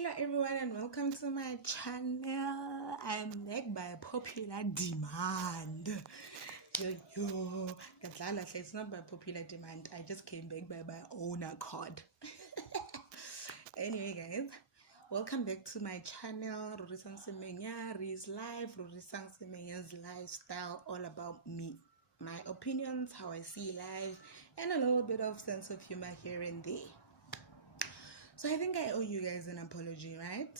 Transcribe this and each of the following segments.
Hello everyone and welcome to my channel. I'm back by popular demand. It's not by popular demand. I just came back by my own accord. Anyway guys, welcome back to my channel. Rorisang Semenya's life, Rorisang Semenya's lifestyle, all about me, my opinions, how I see life, and a little bit of sense of humor here and there. So I think I owe you guys an apology, right?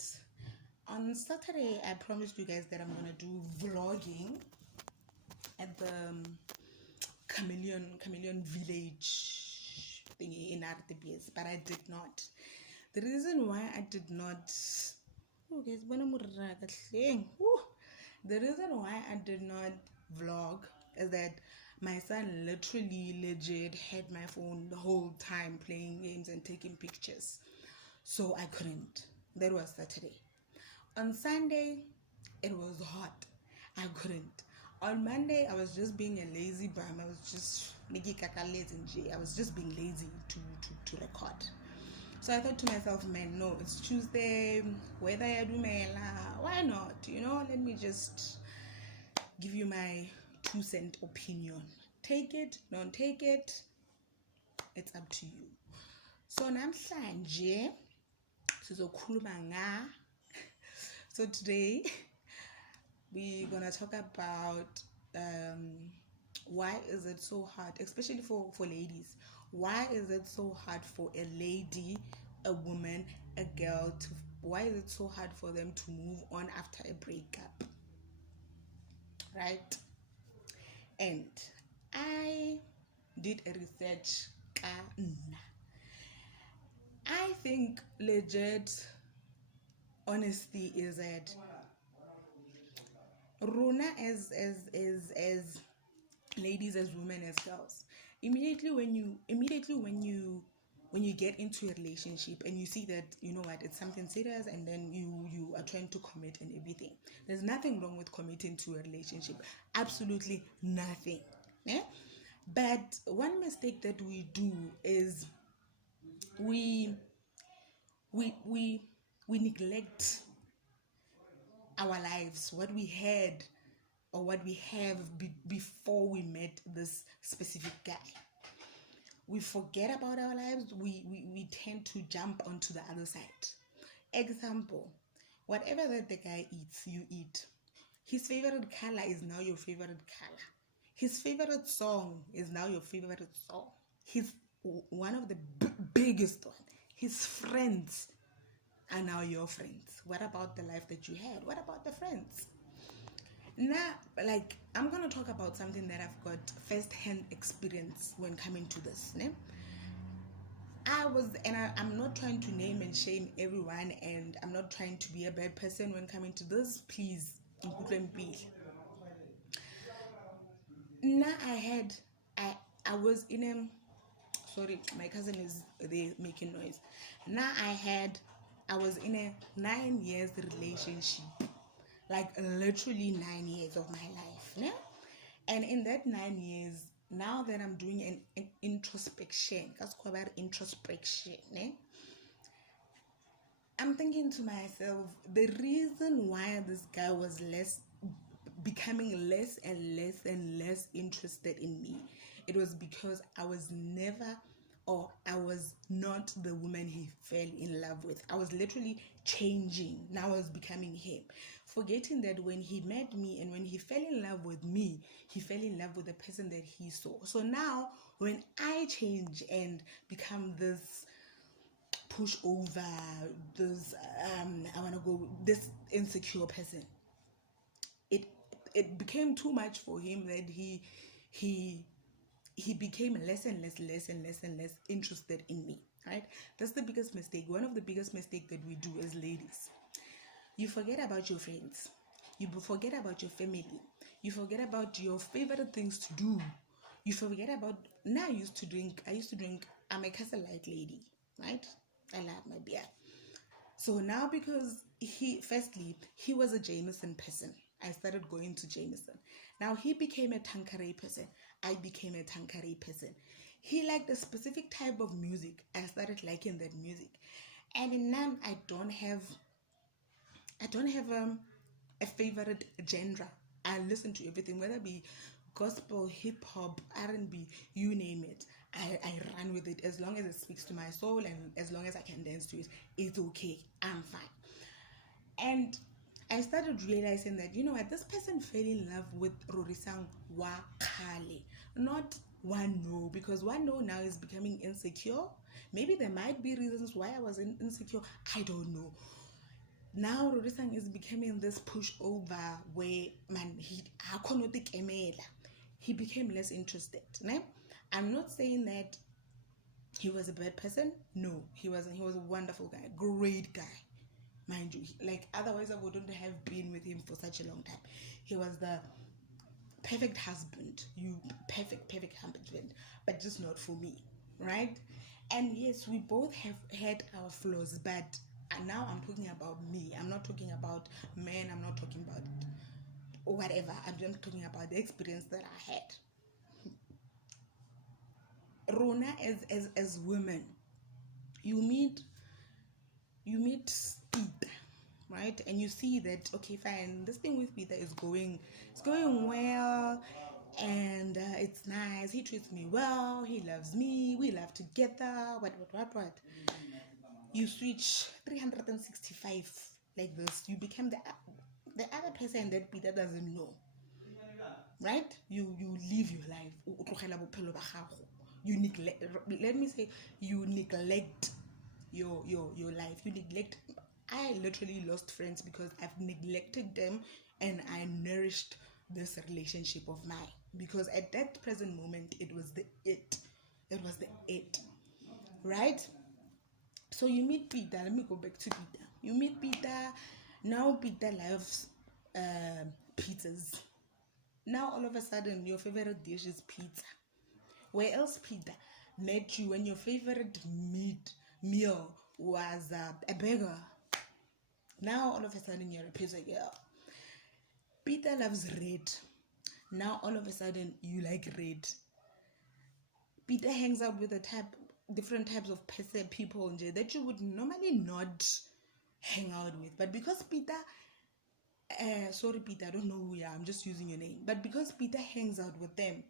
On Saturday, I promised you guys that I'm gonna do vlogging at the chameleon village thingy in RTBS, but I did not. The reason why I did not, oh guys, the reason why I did not vlog is that my son literally legit had my phone the whole time playing games and taking pictures. So I couldn't. That was Saturday. On Sunday, it was hot. I couldn't. On Monday, I was just being a lazy bum. I was just being lazy to record. So I thought to myself, man, no, it's Tuesday. Whether I do why not? Let me just give you my 2-cent opinion. Take it, don't take it. It's up to you. So namhlanje sizokhuluma nga. So today we're gonna talk about why is it so hard, especially for ladies. Why is it so hard for a lady, a woman, a girl why is it so hard for them to move on after a breakup, right? And I did a research. I think legit honesty is that Rona as ladies, as women, as girls, immediately when you get into a relationship and you see that it's something serious, and then you are trying to commit and everything, there's nothing wrong with committing to a relationship, absolutely nothing, yeah? But one mistake that we do is we neglect our lives, what we had or what we have before we met this specific guy. We forget about our lives. We tend to jump onto the other side. Example, whatever that the guy eats, you eat. His favorite color is now your favorite color. His favorite song is now your favorite song. He's one of the biggest one. His friends are now your friends. What about the life that you had? What about the friends? Now, I'm gonna talk about something that I've got first-hand experience when coming to this. Ne? I'm not trying to name and shame everyone, and I'm not trying to be a bad person when coming to this. Please, now I was in a, sorry, my cousin is there making noise. Now I was in a 9 years relationship, literally 9 years of my life, né? And in that 9 years, now that I'm doing an introspection, that's called introspection, né? I'm thinking to myself, the reason why this guy was becoming less and less and less interested in me, it was because I was not the woman he fell in love with. I was literally changing. Now I was becoming him, forgetting that when he met me and when he fell in love with me, he fell in love with the person that he saw. So now when I change and become this pushover, this I want to go, this insecure person, it became too much for him that he became less and less interested in me, right? That's the biggest mistake. One of the biggest mistakes that we do as ladies. You forget about your friends. You forget about your family. You forget about your favorite things to do. You forget about, now I used to drink. I'm a Castle Light lady, right? I love my beer. So now, because he was a Jameson person, I started going to Jameson. Now he became a Tanqueray person. I became a Tanqueray person. He liked a specific type of music. I started liking that music. And in none, I don't have a favorite genre. I listen to everything, whether it be gospel, hip hop, R&B, you name it. I run with it as long as it speaks to my soul and as long as I can dance to it. It's okay. I'm fine. And I started realizing that, you know what, this person fell in love with Rorisang Wakale, not one no, because one no now is becoming insecure. Maybe there might be reasons why I was insecure. I don't know. Now Rorisang is becoming this pushover where man he became less interested. Ne? I'm not saying that he was a bad person. No, he wasn't. He was a wonderful guy, great guy, mind you. Like otherwise, I wouldn't have been with him for such a long time. He was the perfect husband, perfect husband, but just not for me, right? And yes, we both have had our flaws, but now I'm talking about me. I'm not talking about men. I'm not talking about whatever. I'm just talking about the experience that I had. Rona, as women, you meet Peter, right? And you see that okay, fine, this thing with Peter is going well, and it's nice. He treats me well. He loves me. We laugh together. What? You switch 365 like this. You become the other person that Peter doesn't know, right? You live your life. You neglect. Let me say, you neglect your life. You neglect. I literally lost friends because I've neglected them, and I nourished this relationship of mine because at that present moment it was it, right? So you meet Peter. Let me go back to Peter. You meet Peter. Now Peter loves pizzas. Now all of a sudden your favorite dish is pizza. Where else Peter met you when your favorite meal was a burger? Now all of a sudden you're a pizza girl. Peter loves red. Now all of a sudden you like red. Peter hangs out with different types of people that you would normally not hang out with. But because Peter, sorry Peter, I don't know who you are, I'm just using your name. But because Peter hangs out with them,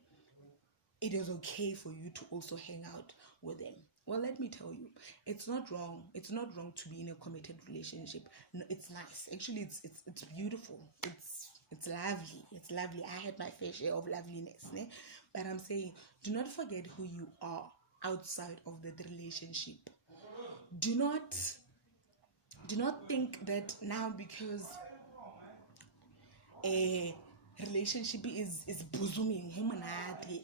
it is okay for you to also hang out with them. Well, let me tell you, it's not wrong. It's not wrong to be in a committed relationship. No, it's nice. Actually, it's beautiful. It's lovely. It's lovely. I had my fair share of loveliness, ne? But I'm saying, do not forget who you are outside of the relationship. Do not think that now because a relationship is booming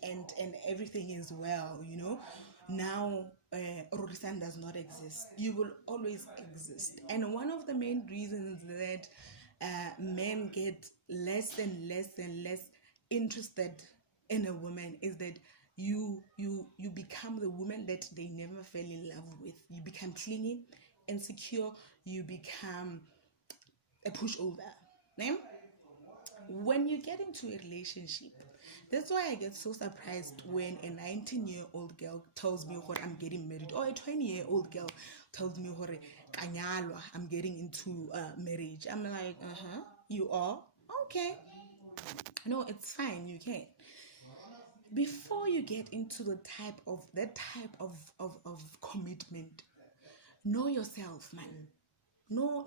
and everything is well, now Rorisan does not exist. You will always exist. And one of the main reasons that men get less and less and less interested in a woman is that you become the woman that they never fell in love with. You become clingy, insecure, you become a pushover. Name? When you get into a relationship, that's why I get so surprised when a 19-year-old girl tells me I'm getting married, or a 20-year-old girl tells me kanyalwa, I'm getting into marriage. I'm like, you are? Okay. No, it's fine, you can. Before you get into that type of commitment, know yourself, man. Know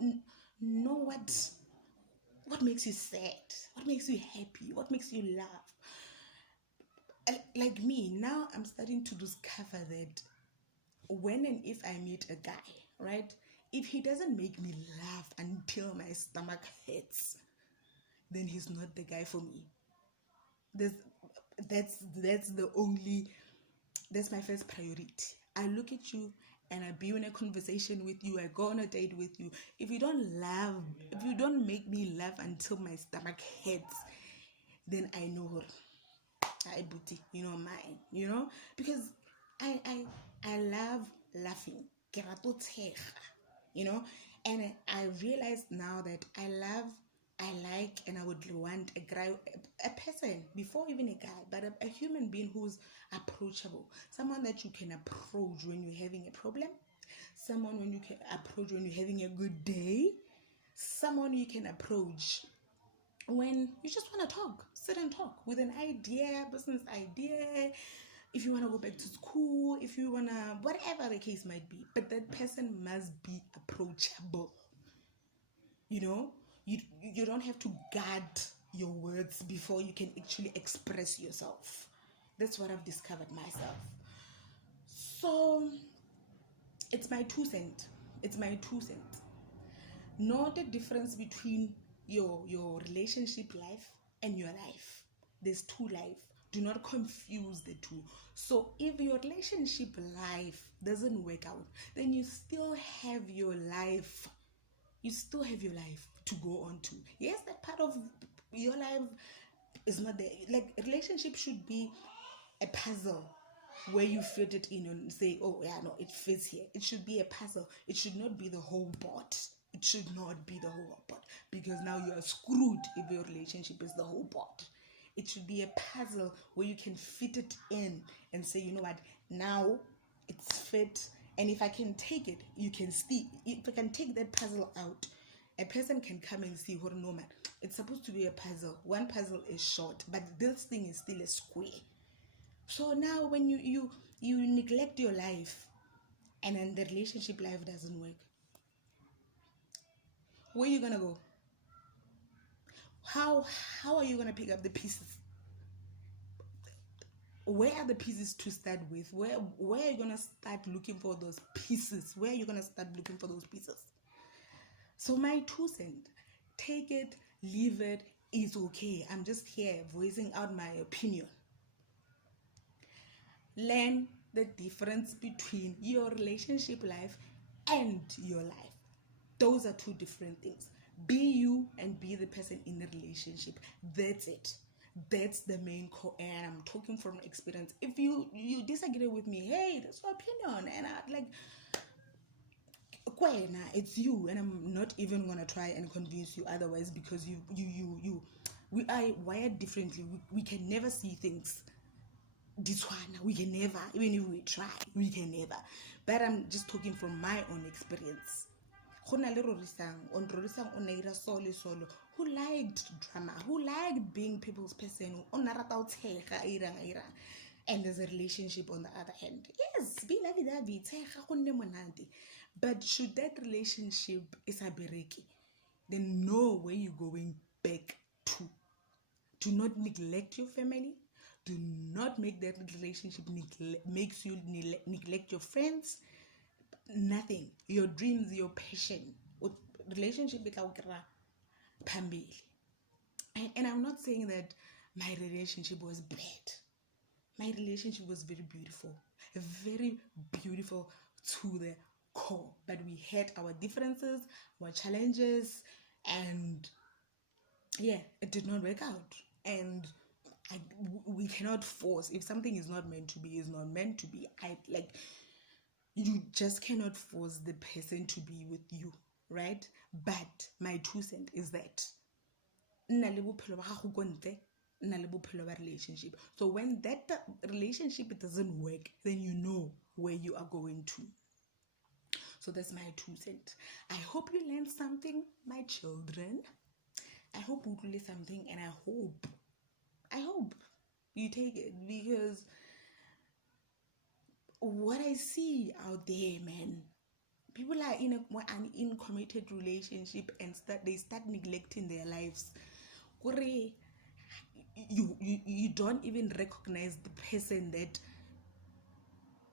what makes you sad, what makes you happy, what makes you laugh. Like me now, I'm starting to discover that when and if I meet a guy, right, if he doesn't make me laugh until my stomach hurts, then he's not the guy for me. There's that's my first priority. I look at you and I be in a conversation with you, I go on a date with you. If you don't make me laugh until my stomach hurts, then I know I booty, mine, because I love laughing. You know, and I realize now that I like, and I would want a person before even a guy, but a human being who's approachable, someone that you can approach when you're having a problem, someone when you can approach when you're having a good day, someone you can approach when you just want to talk, sit and talk with an idea, business idea, if you want to go back to school, if you want to, whatever the case might be. But that person must be approachable. You know, you don't have to guard your words before you can actually express yourself. That's what I've discovered myself. So it's my 2 cents. It's my 2 cents. Know the difference between your relationship life and your life. There's two life. Do not confuse the two. So if your relationship life doesn't work out, then you still have your life. You still have your life to go on to. Yes, that part of your life is not there. Like, a relationship should be a puzzle where you fit it in and say, oh yeah, no, it fits here. It should be a puzzle. It should not be the whole pot. It should not be the whole pot, because now you are screwed if your relationship is the whole pot. It should be a puzzle where you can fit it in and say, you know what, now it's fit. And if I can take it, you can see. If I can take that puzzle out, a person can come and see, oh no man, it's supposed to be a puzzle. One puzzle is short, but this thing is still a square. So now when you neglect your life, and then the relationship life doesn't work, where are you gonna go? How are you gonna pick up the pieces? Where are the pieces to start with? Where are you gonna start looking for those pieces? Where are you gonna start looking for those pieces? So my 2 cents, take it, leave it, it's okay. I'm just here voicing out my opinion. Learn the difference between your relationship life and your life. Those are two different things. Be you and be the person in the relationship. That's it. That's the main core, and I'm talking from experience. If you disagree with me, hey, that's your opinion, and I like, it's you, and I'm not even gonna try and convince you otherwise, because we are wired differently. We can never see things this one. We can never, even if we try, we can never. But I'm just talking from my own experience. Who liked drama, who liked being people's person, and there's a relationship on the other hand. Yes, be like that, but should that relationship is a bereki, then know where you're going back to. Do not neglect your family. Do not make that relationship makes you neglect your friends. Nothing. Your dreams, your passion. Relationship and I'm not saying that my relationship was bad. My relationship was very beautiful to the core. But we had our differences, our challenges, and yeah, it did not work out. And we cannot force. If something is not meant to be, is not meant to be. You just cannot force the person to be with you, right? But my 2 cents is that relationship. So when that relationship doesn't work, then you know where you are going to. So that's my 2 cents. I hope you learned something, my children. I hope you learned something, and I hope you take it, because what I see out there, man, people are in an uncommitted relationship and they start neglecting their lives. You don't even recognize the person that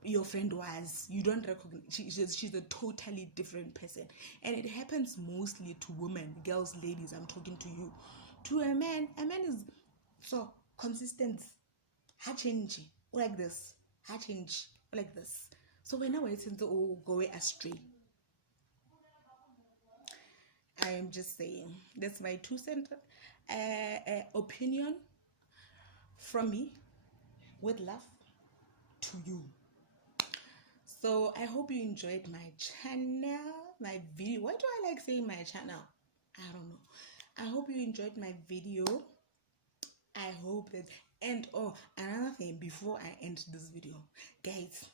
your friend was. You don't recognize. She's a totally different person, and it happens mostly to women, girls, ladies. I'm talking to you. To a man is so consistent. Ha change like this. Ha change like this. So when I wait to go astray, I am just saying, that's my 2 cents opinion from me, with love to you. So I hope you enjoyed my channel, my video. Why do I like saying my channel? I don't know. I hope you enjoyed my video. I hope that, and another thing before I end this video, guys,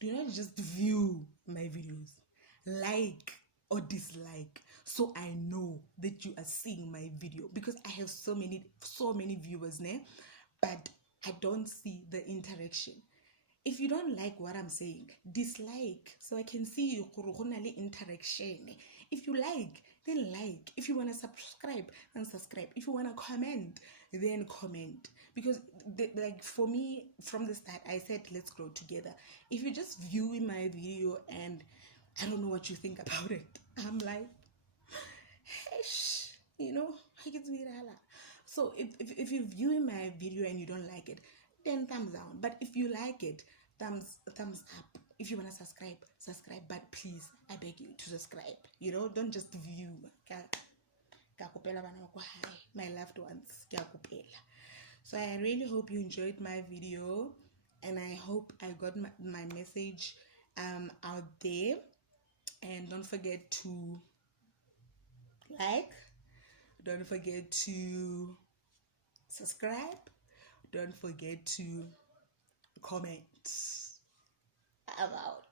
do not just view my videos, like or dislike, so I know that you are seeing my video, because I have so many viewers now, but I don't see the interaction. If you don't like what I'm saying, dislike, so I can see you interaction. If you like, then like. If you want to subscribe, then subscribe. If you want to comment, then comment. Because like for me, from the start, I said let's grow together. If you're just viewing my video and I don't know what you think about it, I'm like, you know, I get viral. So if you're viewing my video and you don't like it, then thumbs down. But if you like it, thumbs up. If you want to subscribe, but please, I beg you to subscribe. You know, don't just view. My loved ones. So I really hope you enjoyed my video, and I hope I got my message out there. And don't forget to like, don't forget to subscribe, don't forget to comment. I'm out.